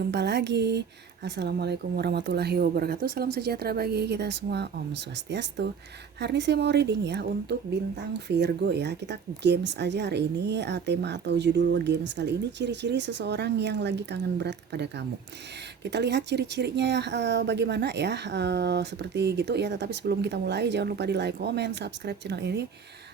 Jumpa lagi. Assalamualaikum warahmatullahi wabarakatuh. Salam sejahtera bagi kita semua. Om Swastiastu. Hari ini saya mau reading ya untuk bintang Virgo ya. Kita games aja hari ini. Tema atau judul games kali ini ciri-ciri seseorang yang lagi kangen berat kepada kamu. Kita lihat ciri-cirinya bagaimana ya. Seperti gitu ya. Tetapi sebelum kita mulai jangan lupa di like, comment, subscribe channel ini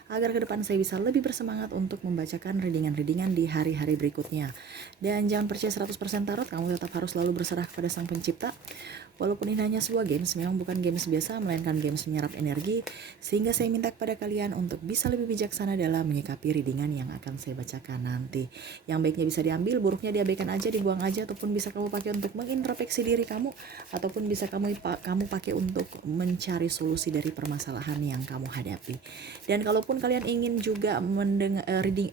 agar ke depan saya bisa lebih bersemangat untuk membacakan readingan-readingan di hari-hari berikutnya. Dan jangan percaya 100% tarot, kamu tetap harus selalu berserah kepada Sang Pencipta. Walaupun ini hanya sebuah games, memang bukan games biasa, melainkan games menyerap energi, sehingga saya minta kepada kalian untuk bisa lebih bijaksana dalam menyikapi readingan yang akan saya bacakan nanti. Yang baiknya bisa diambil, buruknya diabaikan aja, dibuang aja, ataupun bisa kamu pakai untuk mengintrospeksi diri kamu, ataupun bisa kamu pakai untuk mencari solusi dari permasalahan yang kamu hadapi. Dan kalaupun kalian ingin juga mendengar reading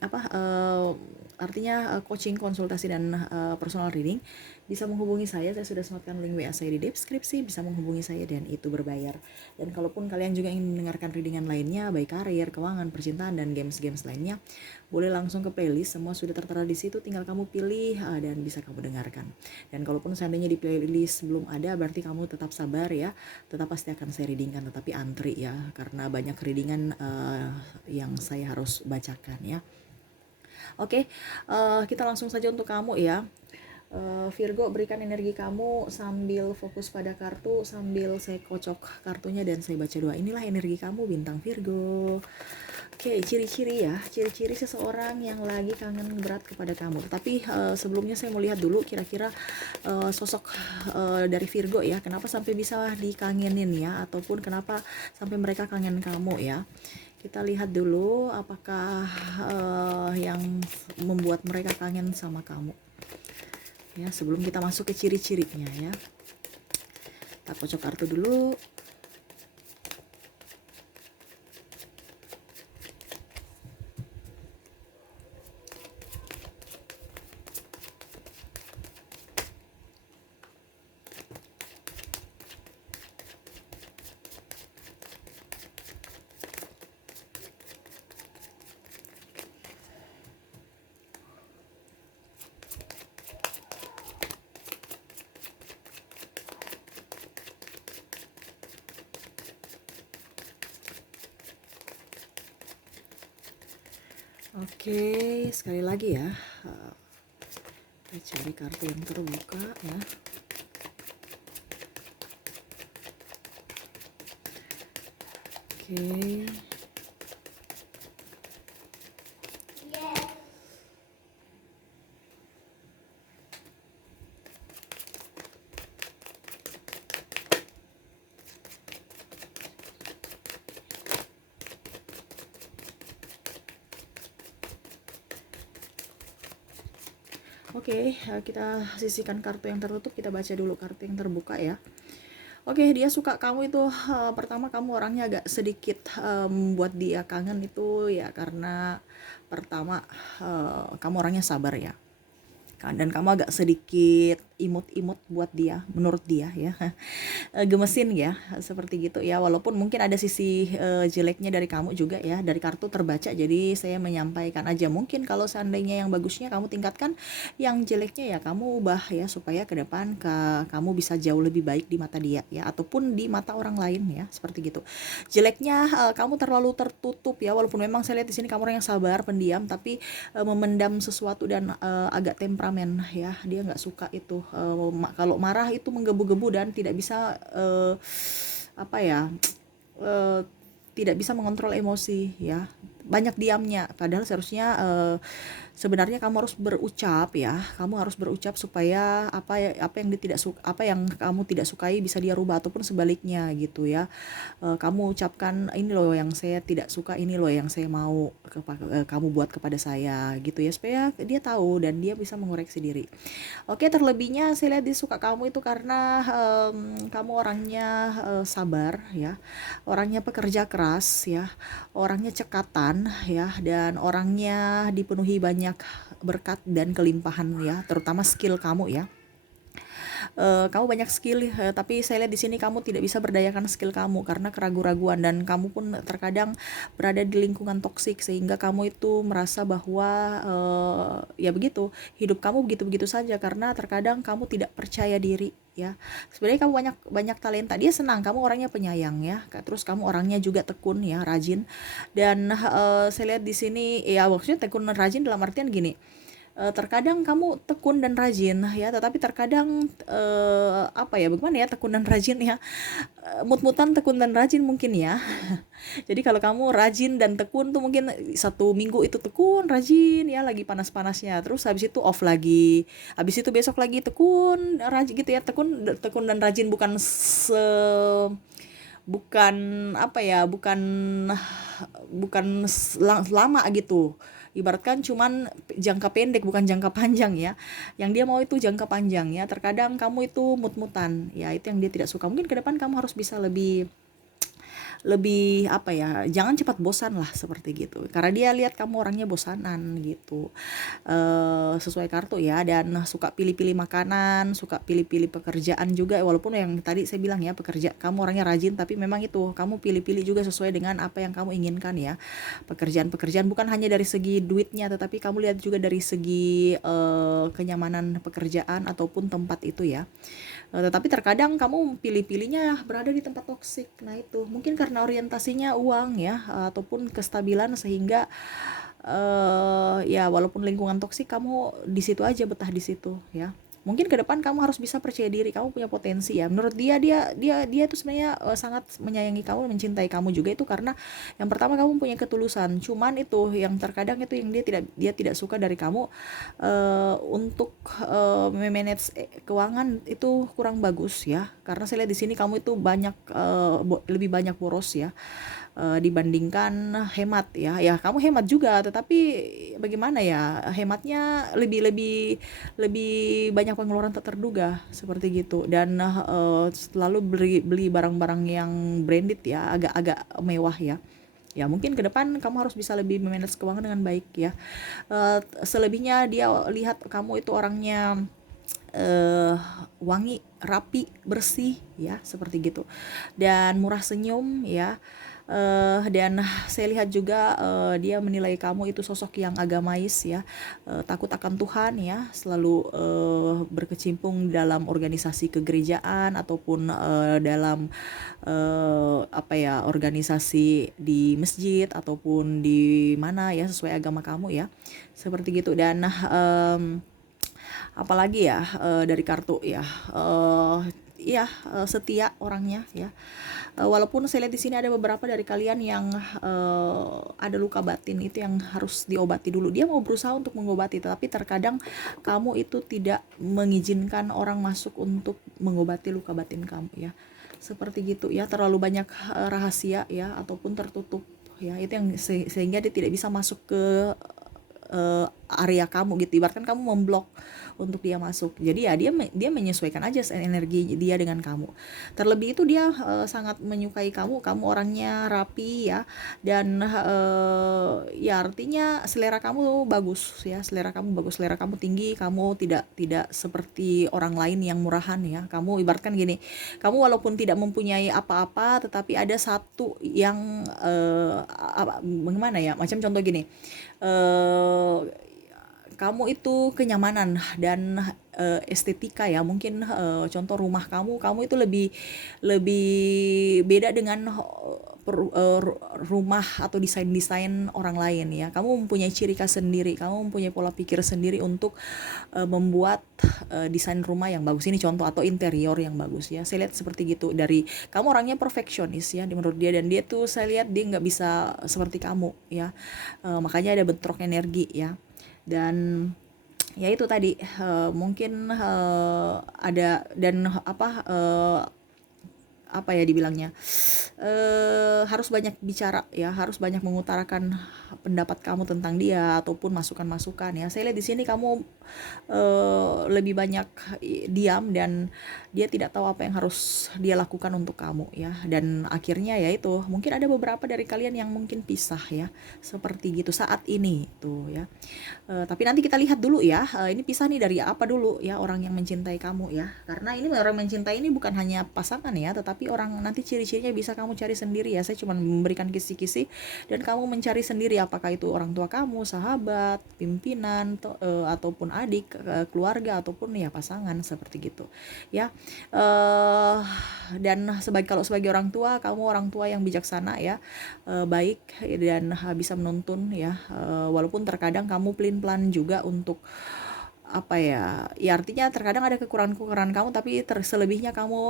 artinya coaching, konsultasi dan personal reading, bisa menghubungi saya sudah sematkan link WA saya di deskripsi, bisa menghubungi saya dan itu berbayar. Dan kalaupun kalian juga ingin mendengarkan readingan lainnya, baik karir, keuangan, percintaan dan games-games lainnya, boleh langsung ke playlist, semua sudah tertera di situ, tinggal kamu pilih dan bisa kamu dengarkan. Dan kalaupun seandainya di playlist belum ada, berarti kamu tetap sabar ya, tetap pasti akan saya readingkan, tetapi antri ya, karena banyak readingan yang saya harus bacakan ya. Oke, kita langsung saja untuk kamu ya. Virgo, berikan energi kamu sambil fokus pada kartu, sambil saya kocok kartunya dan saya baca doa. Inilah energi kamu bintang Virgo. Oke, ciri-ciri ya, ciri-ciri seseorang yang lagi kangen berat kepada kamu. Tapi sebelumnya saya mau lihat dulu kira-kira sosok dari Virgo ya, kenapa sampai bisa dikangenin ya, ataupun kenapa sampai mereka kangen kamu ya. Kita lihat dulu apakah yang membuat mereka kangen sama kamu. Ya, sebelum kita masuk ke ciri-cirinya ya. Kita kocok kartu dulu. Oke, sekali lagi ya. Kita cari kartu yang terbuka ya. Oke. Oke, kita sisihkan kartu yang tertutup, kita baca dulu kartu yang terbuka ya. Oke, dia suka kamu itu pertama kamu orangnya agak sedikit membuat dia kangen itu ya karena pertama kamu orangnya sabar ya. Dan kamu agak sedikit imut-imut buat dia, menurut dia ya. Gemesin ya, seperti gitu ya. Walaupun mungkin ada sisi jeleknya dari kamu juga ya, dari kartu terbaca, jadi saya menyampaikan aja. Mungkin kalau seandainya yang bagusnya kamu tingkatkan, yang jeleknya ya kamu ubah ya, supaya ke depan kamu bisa jauh lebih baik di mata dia ya, ataupun di mata orang lain ya, seperti gitu. Jeleknya kamu terlalu tertutup ya, walaupun memang saya lihat di sini kamu orang yang sabar, pendiam, tapi memendam sesuatu dan agak temperamen ya. Dia nggak suka itu kalau marah itu menggebu-gebu dan tidak bisa apa ya, tidak bisa mengontrol emosi ya, banyak diamnya. Padahal seharusnya sebenarnya kamu harus berucap ya, kamu harus berucap supaya apa yang dia tidak suka, apa yang kamu tidak sukai bisa dia rubah, ataupun sebaliknya gitu ya. Kamu ucapkan, ini loh yang saya tidak suka, ini loh yang saya mau kamu buat kepada saya gitu ya, supaya dia tahu dan dia bisa mengoreksi diri. Oke, terlebihnya saya lihat dia suka kamu itu karena kamu orangnya sabar ya, orangnya pekerja keras ya, orangnya cekatan ya, dan orangnya dipenuhi banyak berkat dan kelimpahan ya, terutama skill kamu ya. kamu banyak skill, tapi saya lihat di sini kamu tidak bisa berdayakan skill kamu karena keraguan-raguan, dan kamu pun terkadang berada di lingkungan toksik sehingga kamu itu merasa bahwa ya begitu, hidup kamu begitu-begitu saja karena terkadang kamu tidak percaya diri ya. Sebenarnya kamu banyak banyak talenta, dia senang kamu orangnya penyayang ya, terus kamu orangnya juga tekun ya, rajin. Dan saya lihat di sini ya, maksudnya tekun dan rajin dalam artian gini, terkadang kamu tekun dan rajin ya, tetapi terkadang apa ya, bagaimana ya, tekun dan rajin ya, mut-mutan tekun dan rajin mungkin ya. Jadi kalau kamu rajin dan tekun tuh mungkin satu minggu itu tekun rajin ya, lagi panas-panasnya, terus habis itu off lagi, habis itu besok lagi tekun rajin gitu ya. Tekun tekun dan rajin bukan apa ya, bukan bukan lama gitu, ibaratkan cuman jangka pendek bukan jangka panjang ya. Yang dia mau itu jangka panjang ya. Terkadang kamu itu mut-mutan ya, itu yang dia tidak suka. Mungkin ke depan kamu harus bisa lebih lebih apa ya, jangan cepat bosan lah seperti gitu, karena dia lihat kamu orangnya bosanan gitu. Sesuai kartu ya, dan suka pilih-pilih makanan, suka pilih-pilih pekerjaan juga, walaupun yang tadi saya bilang ya, kamu orangnya rajin, tapi memang itu kamu pilih-pilih juga sesuai dengan apa yang kamu inginkan ya. Pekerjaan-pekerjaan bukan hanya dari segi duitnya, tetapi kamu lihat juga dari segi kenyamanan pekerjaan ataupun tempat itu ya. Tetapi terkadang kamu pilih-pilihnya berada di tempat toksik. Nah itu mungkin karena orientasinya uang ya, ataupun kestabilan, sehingga ya walaupun lingkungan toksik kamu di situ aja, betah di situ ya. Mungkin ke depan kamu harus bisa percaya diri, kamu punya potensi ya. Menurut dia itu sebenarnya sangat menyayangi kamu, mencintai kamu juga, itu karena yang pertama kamu punya ketulusan. Cuman itu yang terkadang itu yang dia tidak suka dari kamu, untuk memanage keuangan itu kurang bagus ya. Karena saya lihat di sini kamu itu banyak lebih banyak boros ya, dibandingkan hemat ya. Ya kamu hemat juga, tetapi bagaimana ya, hematnya lebih lebih lebih banyak pengeluaran tak terduga seperti gitu. Dan selalu beli barang-barang yang branded ya, agak-agak mewah ya. Ya mungkin ke depan kamu harus bisa lebih memanage keuangan dengan baik ya. Selebihnya dia lihat kamu itu orangnya wangi, rapi, bersih ya, seperti gitu, dan murah senyum ya. Dan saya lihat juga dia menilai kamu itu sosok yang agamais ya, takut akan Tuhan ya, selalu berkecimpung dalam organisasi kegerejaan ataupun dalam apa ya, organisasi di masjid ataupun di mana ya, sesuai agama kamu ya, seperti gitu. Dan apalagi ya, dari kartu ya, iya, setia orangnya ya. Walaupun saya lihat di sini ada beberapa dari kalian yang ada luka batin, itu yang harus diobati dulu. Dia mau berusaha untuk mengobati, tetapi terkadang kamu itu tidak mengizinkan orang masuk untuk mengobati luka batin kamu ya, seperti gitu ya. Terlalu banyak rahasia ya, ataupun tertutup ya, itu yang sehingga dia tidak bisa masuk ke area kamu gitu. Ibaratkan kamu memblok untuk dia masuk. Jadi ya dia menyesuaikan aja energi dia dengan kamu. Terlebih itu dia sangat menyukai kamu orangnya rapi ya, dan ya artinya selera kamu bagus ya, selera kamu tinggi, kamu tidak tidak seperti orang lain yang murahan ya. Kamu ibaratkan gini, kamu walaupun tidak mempunyai apa-apa, tetapi ada satu yang bagaimana ya, macam contoh gini, eh, kamu itu kenyamanan dan estetika ya, mungkin contoh rumah kamu itu lebih lebih beda dengan rumah atau desain-desain orang lain ya. Kamu mempunyai ciri khas sendiri, kamu mempunyai pola pikir sendiri untuk membuat desain rumah yang bagus, ini contoh, atau interior yang bagus ya. Saya lihat seperti gitu, dari kamu orangnya perfeksionis ya menurut dia, dan dia tuh saya lihat dia nggak bisa seperti kamu ya. Makanya ada bentrok energi ya. Dan ya itu tadi, mungkin ada, dan apa, apa ya dibilangnya, harus banyak bicara ya, harus banyak mengutarakan pendapat kamu tentang dia ataupun masukan-masukan ya. Saya lihat di sini kamu lebih banyak diam dan dia tidak tahu apa yang harus dia lakukan untuk kamu ya. Dan akhirnya ya itu mungkin ada beberapa dari kalian yang mungkin pisah ya, seperti gitu saat ini tuh ya. Tapi nanti kita lihat dulu ya, ini pisah nih dari apa dulu ya orang yang mencintai kamu ya. Karena ini orang mencintai ini bukan hanya pasangan ya, tetapi orang nanti ciri-cirinya bisa kamu cari sendiri ya. Saya cuma memberikan kisi-kisi dan kamu mencari sendiri apakah itu orang tua kamu, sahabat, pimpinan, ataupun adik, keluarga ataupun ya pasangan seperti gitu ya. eh dan kalau sebagai orang tua, kamu orang tua yang bijaksana ya, baik dan bisa menuntun ya, walaupun terkadang kamu pelin-pelan juga untuk apa ya, ya artinya terkadang ada kekurangan-kekurangan kamu, tapi selebihnya kamu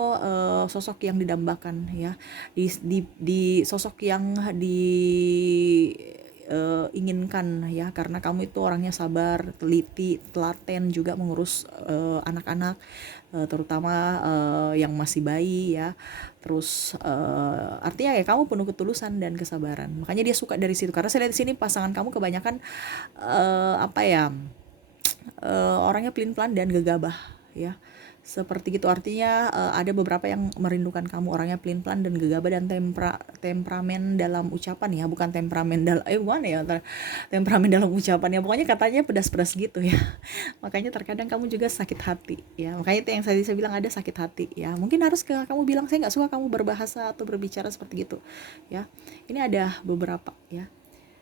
sosok yang didambakan ya, di sosok yang inginkan ya, karena kamu itu orangnya sabar, teliti, telaten juga mengurus anak-anak, terutama yang masih bayi ya. Terus artinya ya kamu penuh ketulusan dan kesabaran, makanya dia suka dari situ. Karena saya lihat di sini pasangan kamu kebanyakan apa ya, orangnya pelin-pelan dan gegabah ya, seperti gitu. Artinya ada beberapa yang merindukan kamu, orangnya pelin-pelan dan gegabah dan temperamen dalam ucapan ya, bukan temperamen dalam mana ya, temperamen dalam ucapan ya, pokoknya katanya pedas-pedas gitu ya. Makanya terkadang kamu juga sakit hati ya, makanya itu yang saya bilang ada sakit hati ya. Mungkin harus kamu bilang saya nggak suka kamu berbahasa atau berbicara seperti gitu ya. Ini ada beberapa ya,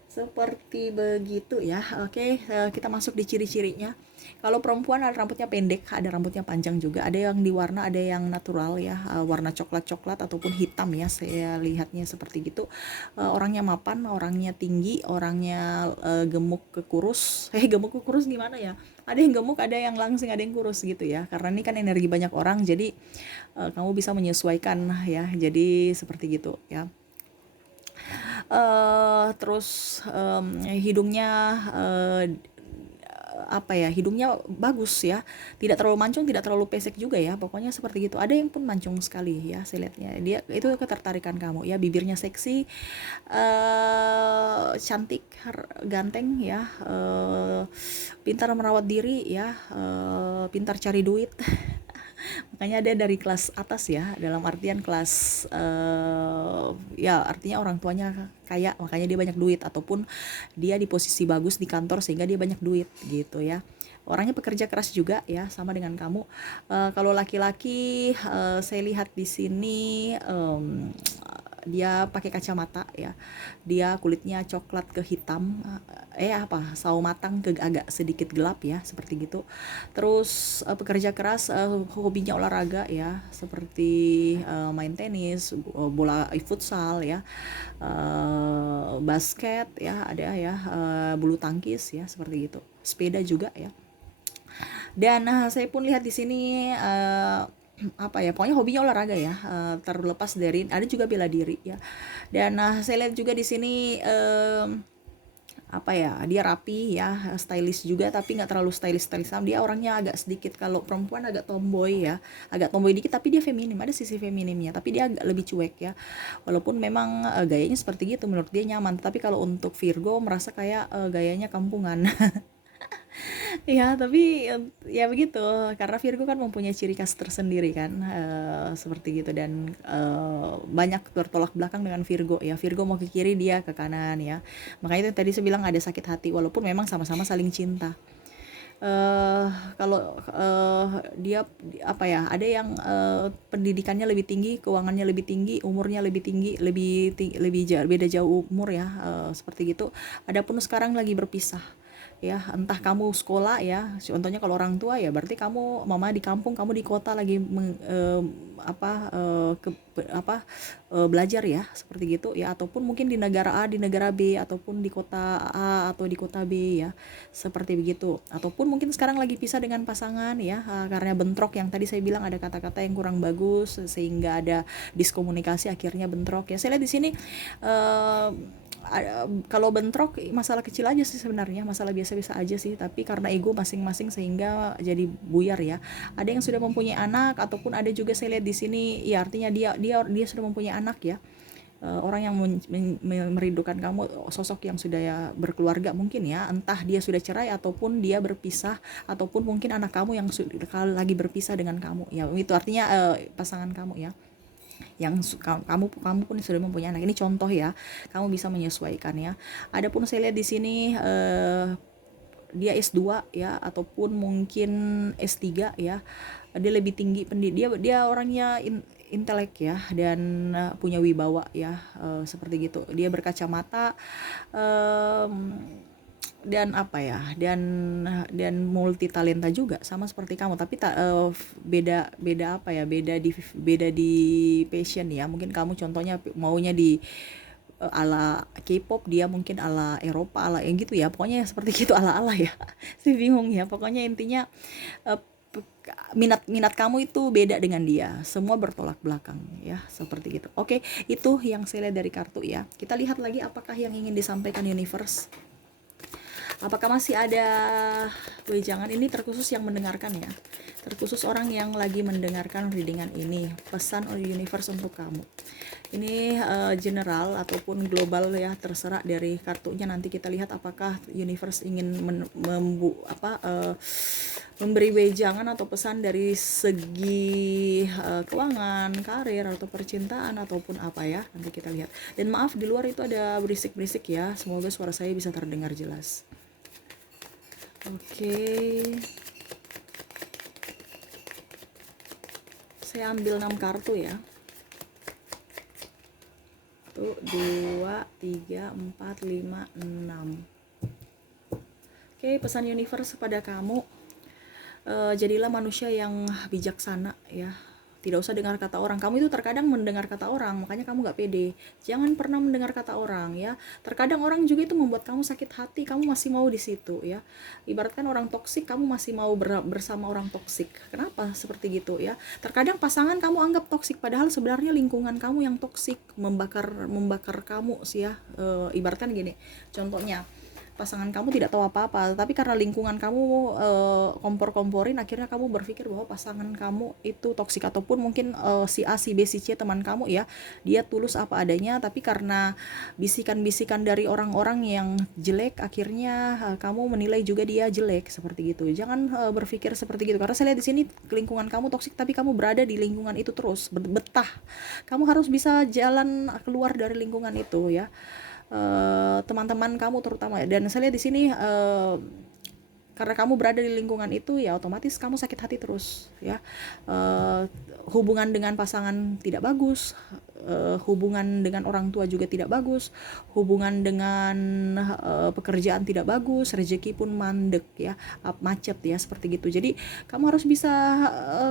seperti begitu ya. Oke, kita masuk di ciri-cirinya. Kalau perempuan ada rambutnya pendek, ada rambutnya panjang juga, ada yang diwarna, ada yang natural ya, warna coklat-coklat ataupun hitam ya, saya lihatnya seperti gitu. Orangnya mapan, orangnya tinggi, orangnya gemuk ke kurus. Gemuk ke kurus gimana ya? Ada yang gemuk, ada yang langsing, ada yang kurus gitu ya. Karena ini kan energi banyak orang, jadi kamu bisa menyesuaikan ya. Jadi seperti gitu ya. Terus hidungnya apa ya, hidungnya bagus ya, tidak terlalu mancung, tidak terlalu pesek juga ya, pokoknya seperti gitu. Ada yang pun mancung sekali ya, saya lihatnya dia itu ketertarikan kamu ya. Bibirnya seksi, cantik, ganteng ya, pintar merawat diri ya, pintar cari duit. Makanya ada dari kelas atas ya, dalam artian kelas ya artinya orang tuanya kaya, makanya dia banyak duit, ataupun dia di posisi bagus di kantor sehingga dia banyak duit gitu ya. Orangnya pekerja keras juga ya, sama dengan kamu. Kalau laki-laki, saya lihat di sini dia pakai kacamata ya, dia kulitnya coklat ke hitam, sawo matang ke agak sedikit gelap ya, seperti gitu. Terus pekerja keras, hobinya olahraga ya, seperti main tenis, bola futsal ya, basket ya, ada ya, bulu tangkis ya, seperti gitu. Sepeda juga ya. Dan saya pun lihat di sini apa ya, pokoknya hobinya olahraga ya, terlepas dari ada juga bela diri ya. Dan saya lihat juga di sini apa ya, dia rapi ya, stylish juga, tapi nggak terlalu stylish dia orangnya agak sedikit, kalau perempuan agak tomboy ya, agak tomboy dikit, tapi dia feminim, ada sisi feminimnya, tapi dia agak lebih cuek ya, walaupun memang gayanya seperti gitu, menurut dia nyaman. Tapi kalau untuk Virgo merasa kayak gayanya kampungan. Ya, tapi ya begitu, karena Virgo kan mempunyai ciri khas tersendiri kan, seperti gitu. Dan banyak bertolak belakang dengan Virgo ya. Virgo mau ke kiri, dia ke kanan ya. Makanya itu tadi saya bilang ada sakit hati, walaupun memang sama-sama saling cinta. Kalau dia apa ya, ada yang pendidikannya lebih tinggi, keuangannya lebih tinggi, umurnya lebih tinggi, lebih beda jauh umur ya, seperti gitu. Adapun sekarang lagi berpisah ya, entah kamu sekolah ya, contohnya kalau orang tua ya berarti kamu mama di kampung, kamu di kota lagi belajar ya, seperti gitu ya, ataupun mungkin di negara A, di negara B, ataupun di kota A atau di kota B ya, seperti begitu. Ataupun mungkin sekarang lagi pisah dengan pasangan ya, karena bentrok yang tadi saya bilang, ada kata-kata yang kurang bagus sehingga ada diskomunikasi, akhirnya bentrok ya. Saya lihat di sini kalau bentrok masalah kecil aja sih sebenarnya, masalah biasa-biasa aja sih, tapi karena ego masing-masing sehingga jadi buyar ya. Ada yang sudah mempunyai anak, ataupun ada juga saya lihat di sini ya, artinya dia sudah mempunyai anak ya. Orang yang merindukan kamu, sosok yang sudah ya berkeluarga mungkin ya, entah dia sudah cerai ataupun dia berpisah, ataupun mungkin anak kamu yang lagi berpisah dengan kamu ya, itu artinya pasangan kamu ya, yang kamu pun sudah mempunyai anak. Ini contoh ya, kamu bisa menyesuaikan ya. Adapun saya lihat di sini dia S2 ya, ataupun mungkin S3 ya, dia lebih tinggi dia orangnya intelek ya, dan punya wibawa ya, seperti gitu. Dia berkacamata, dan apa ya, dan multi talenta juga sama seperti kamu, tapi beda beda apa ya, beda di passion ya. Mungkin kamu contohnya maunya di ala K-pop, dia mungkin ala Eropa, ala yang gitu ya, pokoknya seperti gitu, ala-ala ya. Saya bingung ya, pokoknya intinya uh, minat kamu itu beda dengan dia, semua bertolak belakang ya, seperti gitu. Oke, itu yang saya lihat dari kartu ya. Kita lihat lagi apakah yang ingin disampaikan universe. Apakah masih ada wejangan? Ini terkhusus yang mendengarkan ya, terkhusus orang yang lagi mendengarkan readingan ini. Pesan oleh universe untuk kamu ini general ataupun global ya, terserah dari kartunya. Nanti kita lihat apakah universe ingin memberi wejangan atau pesan dari segi keuangan, karir, atau percintaan, ataupun apa ya, nanti kita lihat. Dan maaf, di luar itu ada berisik-berisik ya, semoga suara saya bisa terdengar jelas. Oke. Saya ambil 6 kartu ya. 1, 2, 3, 4, 5, 6. Oke, pesan universe kepada kamu, jadilah manusia yang bijaksana ya. Tidak usah dengar kata orang. Kamu itu terkadang mendengar kata orang, makanya kamu gak pede. Jangan pernah mendengar kata orang ya. Terkadang orang juga itu membuat kamu sakit hati, kamu masih mau di situ ya. Ibaratkan orang toksik, kamu masih mau bersama orang toksik. Kenapa seperti gitu ya? Terkadang pasangan kamu anggap toksik, padahal sebenarnya lingkungan kamu yang toksik, membakar kamu sih ya. Ibaratkan gini, contohnya pasangan kamu tidak tahu apa-apa, tapi karena lingkungan kamu kompor-komporin, akhirnya kamu berpikir bahwa pasangan kamu itu toksik. Ataupun mungkin si A, si B, si C teman kamu ya, dia tulus apa adanya, tapi karena bisikan-bisikan dari orang-orang yang jelek, akhirnya kamu menilai juga dia jelek, seperti gitu. Jangan berpikir seperti gitu, karena saya lihat di sini lingkungan kamu toksik, tapi kamu berada di lingkungan itu terus betah. Kamu harus bisa jalan keluar dari lingkungan itu ya. Teman-teman kamu terutama, dan saya lihat di sini karena kamu berada di lingkungan itu ya, otomatis kamu sakit hati terus ya. Hubungan dengan pasangan tidak bagus, hubungan dengan orang tua juga tidak bagus, hubungan dengan pekerjaan tidak bagus, rezeki pun mandek ya, macet ya, seperti gitu. Jadi kamu harus bisa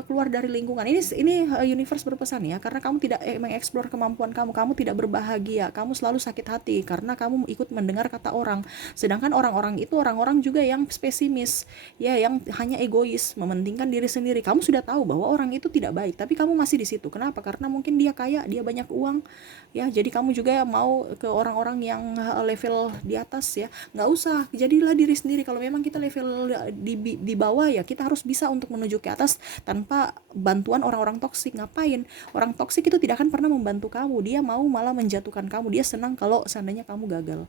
keluar dari lingkungan ini. Universe berpesan ya, karena kamu tidak mengeksplor kemampuan kamu tidak berbahagia, kamu selalu sakit hati karena kamu ikut mendengar kata orang. Sedangkan orang-orang itu orang-orang juga yang pesimis ya, yang hanya egois, mementingkan diri sendiri. Kamu sudah tahu bahwa orang itu tidak baik, tapi kamu masih di situ. Kenapa? Karena mungkin dia kaya, dia banyak uang ya, jadi kamu juga mau ke orang-orang yang level di atas ya. Nggak usah, jadilah diri sendiri. Kalau memang kita level di bawah ya, kita harus bisa untuk menuju ke atas tanpa bantuan orang-orang toksik. Ngapain? Orang toksik itu tidak akan pernah membantu kamu, dia mau malah menjatuhkan kamu. Dia senang kalau seandainya kamu gagal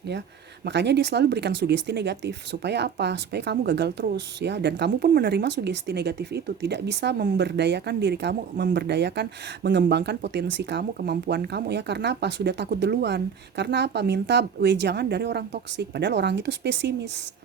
ya. Makanya dia selalu berikan sugesti negatif, supaya apa? Supaya kamu gagal terus ya, dan kamu pun menerima sugesti negatif itu, tidak bisa memberdayakan diri kamu, mengembangkan potensi kamu, kemampuan kamu ya. Karena apa? Sudah takut duluan. Karena apa? Minta wejangan dari orang toksik, padahal orang itu pesimis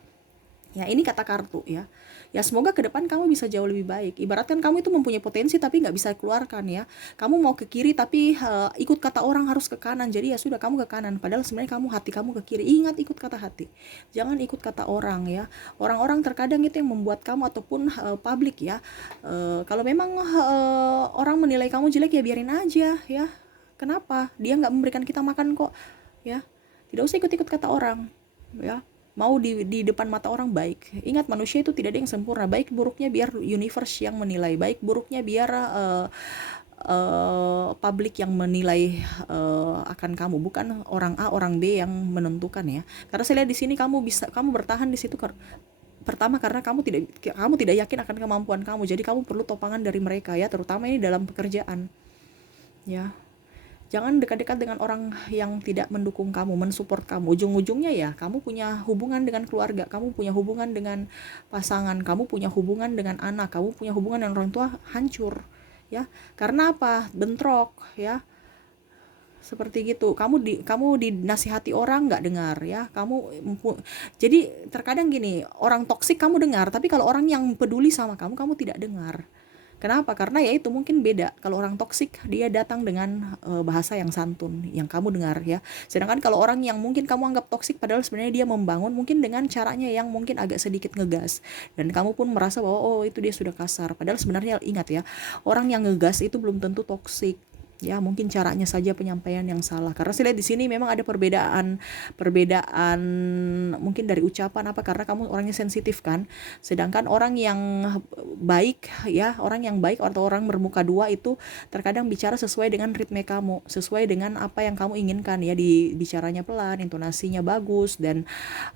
ya. Ini kata kartu ya. Ya semoga ke depan kamu bisa jauh lebih baik. Ibaratkan kamu itu mempunyai potensi tapi nggak bisa keluarkan ya. Kamu mau ke kiri tapi ikut kata orang harus ke kanan. Jadi ya sudah, kamu ke kanan. Padahal sebenarnya hati kamu ke kiri. Ingat, ikut kata hati. Jangan ikut kata orang ya. Orang-orang terkadang itu yang membuat kamu, ataupun publik ya. Kalau memang orang menilai kamu jelek ya biarin aja ya. Kenapa? Dia nggak memberikan kita makan kok ya. Tidak usah ikut-ikut kata orang ya. Mau di depan mata orang baik. Ingat, manusia itu tidak ada yang sempurna. Baik buruknya biar universe yang menilai. Baik buruknya biar publik yang menilai akan kamu, bukan orang A orang B yang menentukan ya. Karena saya lihat di sini kamu bertahan di situ pertama karena kamu tidak yakin akan kemampuan kamu, jadi kamu perlu topangan dari mereka ya, terutama ini dalam pekerjaan ya. Jangan dekat-dekat dengan orang yang tidak mendukung kamu, mensupport kamu. Ujung-ujungnya ya kamu punya hubungan dengan keluarga, kamu punya hubungan dengan pasangan, kamu punya hubungan dengan anak, kamu punya hubungan dengan orang tua hancur ya. Karena apa? Bentrok ya, seperti gitu. Kamu dinasihati orang nggak dengar ya, jadi terkadang gini, orang toksik kamu dengar, tapi kalau orang yang peduli sama kamu tidak dengar. Kenapa? Karena ya itu mungkin beda. Kalau orang toksik dia datang dengan bahasa yang santun yang kamu dengar ya. Sedangkan kalau orang yang mungkin kamu anggap toksik padahal sebenarnya dia membangun, mungkin dengan caranya yang mungkin agak sedikit ngegas, dan kamu pun merasa bahwa oh itu dia sudah kasar. Padahal sebenarnya ingat ya, orang yang ngegas itu belum tentu toksik. Ya, mungkin caranya saja penyampaian yang salah. Karena saya lihat di sini memang ada perbedaan mungkin dari ucapan apa, karena kamu orangnya sensitif kan. Sedangkan orang yang baik ya, orang yang baik atau orang bermuka dua itu terkadang bicara sesuai dengan ritme kamu, sesuai dengan apa yang kamu inginkan ya, bicaranya pelan, intonasinya bagus, dan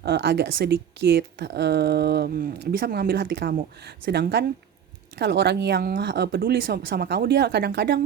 agak sedikit bisa mengambil hati kamu. Sedangkan kalau orang yang peduli sama kamu, dia kadang-kadang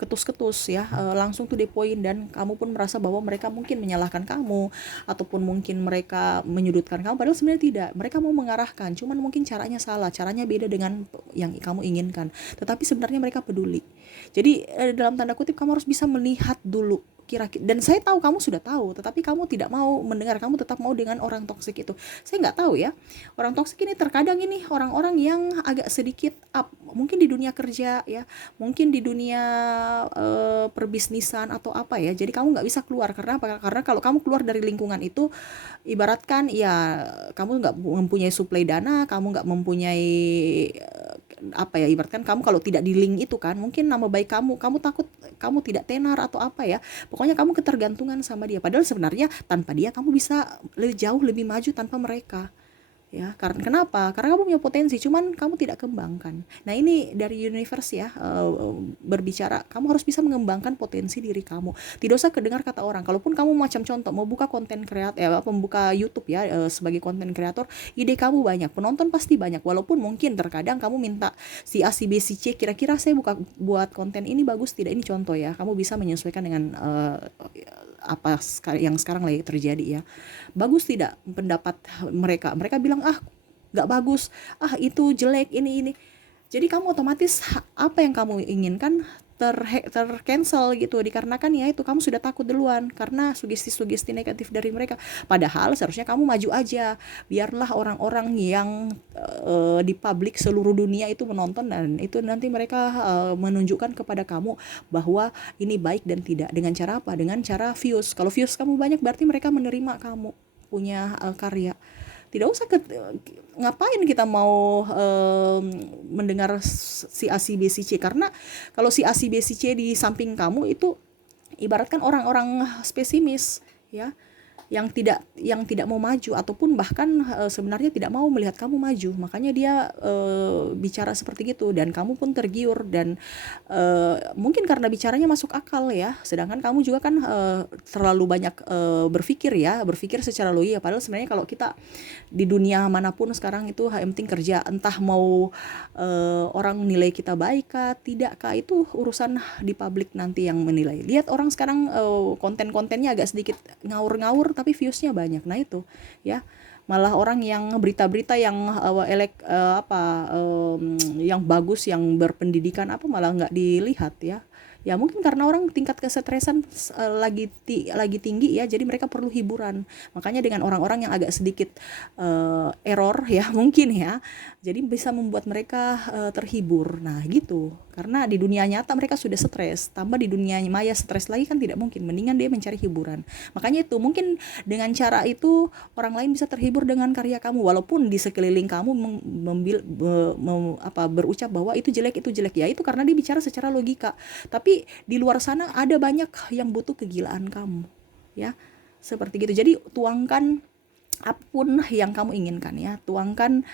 ketus-ketus ya, langsung to the point, dan kamu pun merasa bahwa mereka mungkin menyalahkan kamu ataupun mungkin mereka menyudutkan kamu, padahal sebenarnya tidak. Mereka mau mengarahkan, cuman mungkin caranya salah, caranya beda dengan yang kamu inginkan, tetapi sebenarnya mereka peduli. Jadi dalam tanda kutip kamu harus bisa melihat dulu kira-kira, dan saya tahu kamu sudah tahu, tetapi kamu tidak mau mendengar, kamu tetap mau dengan orang toksik itu. Saya nggak tahu ya, orang toksik ini terkadang ini orang-orang yang agak sedikit up, mungkin di dunia kerja ya, mungkin di dunia perbisnisan atau apa ya. Jadi kamu nggak bisa keluar, karena apa? Karena kalau kamu keluar dari lingkungan itu, ibaratkan ya kamu nggak mempunyai suplai dana, kamu nggak mempunyai apa ya, ibaratkan kamu kalau tidak di link itu kan, mungkin nama baik kamu takut kamu tidak tenar atau apa ya, pokoknya kamu ketergantungan sama dia. Padahal sebenarnya tanpa dia kamu bisa jauh lebih maju tanpa mereka ya. Karena kenapa? Karena kamu punya potensi, cuman kamu tidak kembangkan. Nah ini dari universe ya, berbicara kamu harus bisa mengembangkan potensi diri kamu, tidak usah kedengar kata orang. Kalaupun kamu macam contoh mau buka konten kreator membuka YouTube ya, sebagai konten kreator, ide kamu banyak, penonton pasti banyak, walaupun mungkin terkadang kamu minta si A si B si C, kira-kira saya buat konten ini bagus tidak, ini contoh ya, kamu bisa menyesuaikan dengan apa yang sekarang lagi terjadi ya. Bagus tidak pendapat mereka bilang nggak bagus, itu jelek, ini. Jadi kamu otomatis apa yang kamu inginkan tercancel gitu, dikarenakan ya itu kamu sudah takut duluan karena sugesti-sugesti negatif dari mereka. Padahal seharusnya kamu maju aja, biarlah orang-orang yang di publik seluruh dunia itu menonton, dan itu nanti mereka menunjukkan kepada kamu bahwa ini baik dan tidak. Dengan cara apa? Dengan cara views. Kalau views kamu banyak berarti mereka menerima kamu punya karya. Tidak usah ngapain kita mau mendengar si A si B si C, karena kalau si A si B si C di samping kamu itu ibaratkan orang-orang pesimis ya, yang tidak mau maju, ataupun bahkan sebenarnya tidak mau melihat kamu maju. Makanya dia bicara seperti gitu, dan kamu pun tergiur, dan mungkin karena bicaranya masuk akal ya, sedangkan kamu juga kan terlalu banyak berpikir secara logika. Padahal sebenarnya kalau kita di dunia manapun sekarang itu yang penting kerja, entah mau orang nilai kita baik kah tidak kah, itu urusan di publik nanti yang menilai. Lihat orang sekarang konten-kontennya agak sedikit ngawur-ngawur tapi viewsnya banyak. Nah itu ya, malah orang yang berita-berita yang yang bagus, yang berpendidikan apa, malah nggak dilihat ya. Ya mungkin karena orang tingkat kesetresan lagi tinggi ya, jadi mereka perlu hiburan. Makanya dengan orang-orang yang agak sedikit error ya mungkin ya, jadi bisa membuat mereka terhibur. Nah gitu, karena di dunia nyata mereka sudah stres, tambah di dunia maya stres lagi kan tidak mungkin. Mendingan dia mencari hiburan. Makanya itu mungkin dengan cara itu orang lain bisa terhibur dengan karya kamu, walaupun di sekeliling kamu berucap bahwa itu jelek ya, itu karena dia bicara secara logika. Tapi di luar sana ada banyak yang butuh kegilaan kamu ya, seperti gitu. Jadi tuangkan apapun yang kamu inginkan ya, tuangkan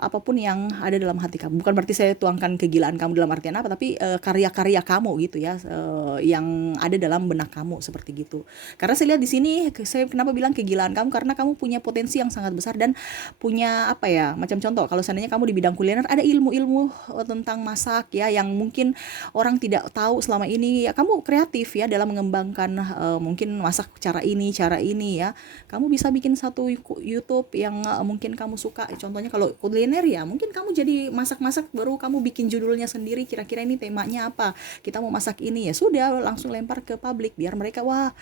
apapun yang ada dalam hati kamu. Bukan berarti saya tuangkan kegilaan kamu dalam artian apa, tapi karya-karya kamu gitu ya, yang ada dalam benak kamu seperti gitu. Karena saya lihat di sini, saya kenapa bilang kegilaan kamu, karena kamu punya potensi yang sangat besar dan punya apa ya, macam contoh kalau seandainya kamu di bidang kuliner, ada ilmu-ilmu tentang masak ya yang mungkin orang tidak tahu selama ini ya. Kamu kreatif ya dalam mengembangkan mungkin masak cara ini ya. Kamu bisa bikin satu YouTube yang mungkin kamu suka. Contohnya kalau kuliner ya, mungkin kamu jadi masak-masak baru kamu bikin judulnya sendiri. Kira-kira ini temanya apa? Kita mau masak ini ya sudah langsung lempar ke publik biar mereka wah